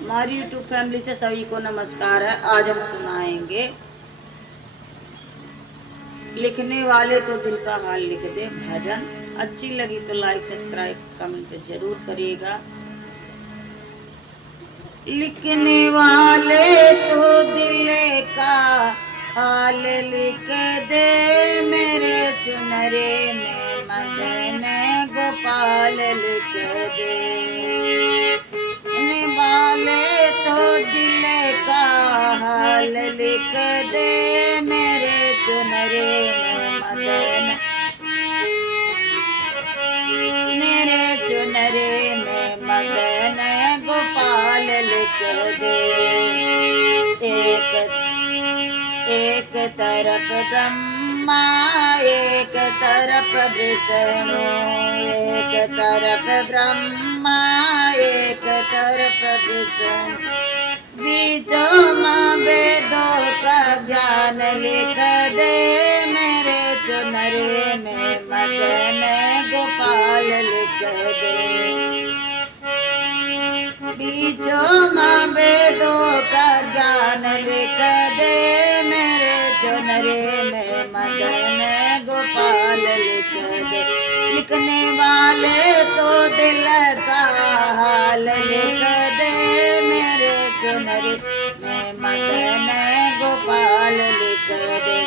हमारी YouTube family से सभी को नमस्कार है। आज हम सुनाएंगे लिखने वाले तो दिल का हाल लिख दे भजन। अच्छी लगी तो लाइक सब्सक्राइब कमेंट जरूर करिएगा। लिखने वाले तो दिल का हाल लिख दे मेरे चुनरे में मदन गोपाल लिख दे। लिखने वाले तो दिल का हाल लिख दे मेरे चुनरे में मदन, मेरे चुनरे में मदन गोपाल लिख दे। एक तरफ ब्रह्मा एक तरफ विष्णु, एक तरफ ब्रह्मा एक तरफ विष्णु, बीचों में वेदों का ज्ञान लिख दे मेरे चुनरे में मदन गोपाल लिख दे। बीचों में वेदों का ज्ञान लिख दे मेरे चुनरे में मदन गोपाल लिख दे। लिखने वाले तो दिल का हाल लिख दे मेरे चुनरे में मदन गोपाल लिख दे।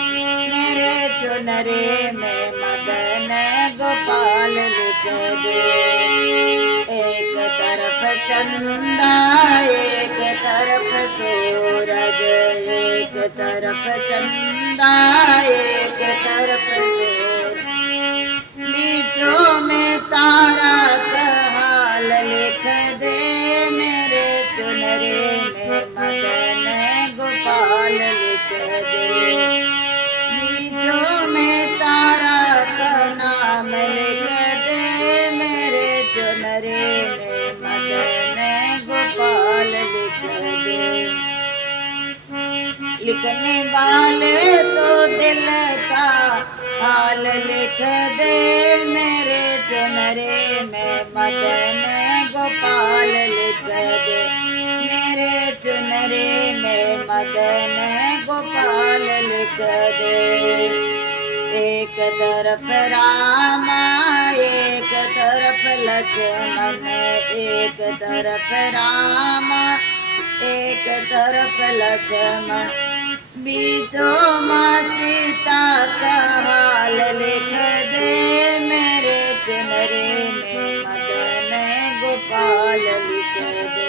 मेरे चुनरे में मदन गोपाल लिख दे। एक तरफ चंदा एक तरफ सूरज, एक तरफ चंदा एक तरफ सूरज, बीचों में तारा का हाल लिख दे मेरे चुनरे में मदन गोपाल लिख दे। बीचों में तारा का नाम लिख दे मेरे चुनरे में मदन गोपाल लिख दे। लिखने वाले तो दिल का हाल लिख दे मेरे चुनरे में मदन गोपाल लिख दे। मेरे चुनरे में मदन गोपाल लिख दे। एक तरफ रामा एक तरफ लक्ष्मण, एक तरफ रामा एक तरफ लक्ष्मण, बीचों में सीता का हाल लिख दे मेरे चुनरे में मदन गोपाल लिख दे।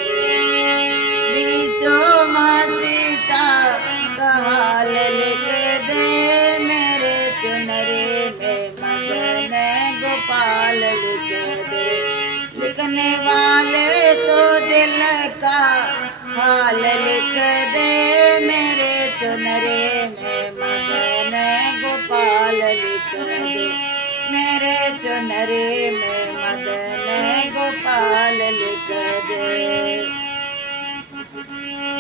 बीचों में सीता का हाल लिख दे मेरे चुनरे में मदन गोपाल लिख दे। लिखने वाले तो दिल का हाल लिख दे मेरे चुनरे में मदन गोपाल लिख दे। मेरे चुनरे में मदन गोपाल लिख दे।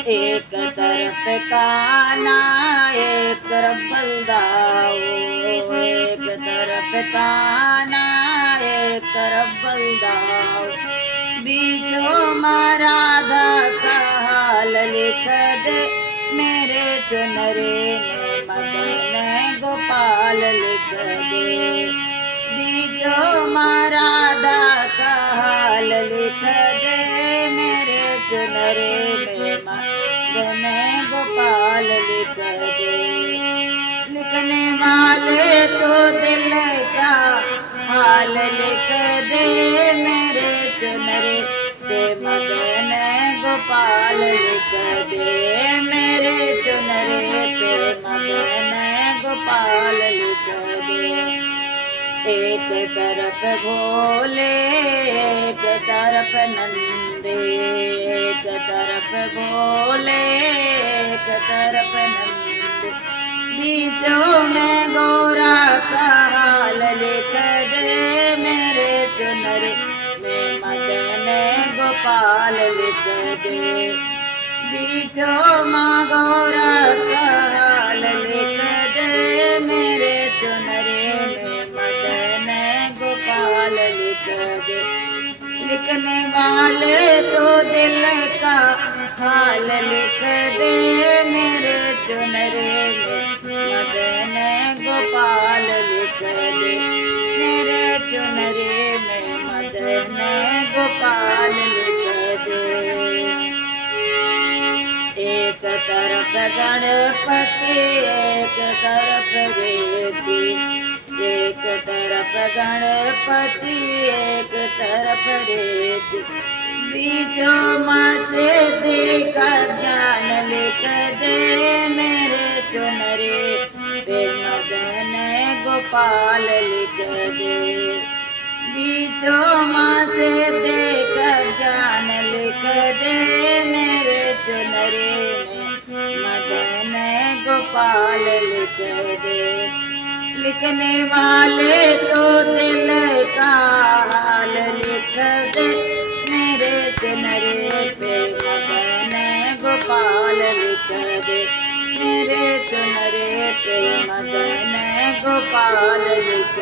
एक तरफ कान्हा एक तरफ बलदाऊ, एक तरफ कान्हा एक तरफ बलदाऊ, बीचों में राधा का हाल लिख दे मेरे चुनरे में मदन गोपाल लिख दे। बीचों में राधा का हाल लिख दे मेरे चुनरे में मदन गोपाल लिख दे। लिखने वाले तो दिल का हाल लिख दे मेरे चुनरे पे मदन गोपाल लिख दे। मेरे चुनरे पे मदन गोपाल लिख दे। एक तरफ भोले एक तरफ नंदे, एक तरफ भोले एक तरफ नंदे, बीचों में गौरा का हाल लिख दे मेरे चुनरे में मदन गोपाल लिख दे। बीचों में गौरा का हाल लिख दे मेरे चुनरे में मदन गोपाल लिख दे। लिखने वाले तो दिल का हाल लिख दे मेरे चुनरे में मदन गोपाल लिख दे मेरे चुनरे में मदन गोपाल लिख दे। एक तरफ गणपति एक तरफ रेती, एक तरफ गणपति एक तरफ रेती, बीचों माँ से देखा ज्ञान लिख दे मेरे चुनरे पे मदन गोपाल लिख दे। बीचों माँ से देखा ज्ञान लिख दे मेरे चुनरे में मदन गोपाल लिख दे। लिखने वाले तो दिल का हाल लिख दे मेरे चुनरे पे मदन गोपाल लिख दे मेरे चुनरे पे मदन गोपाल लिख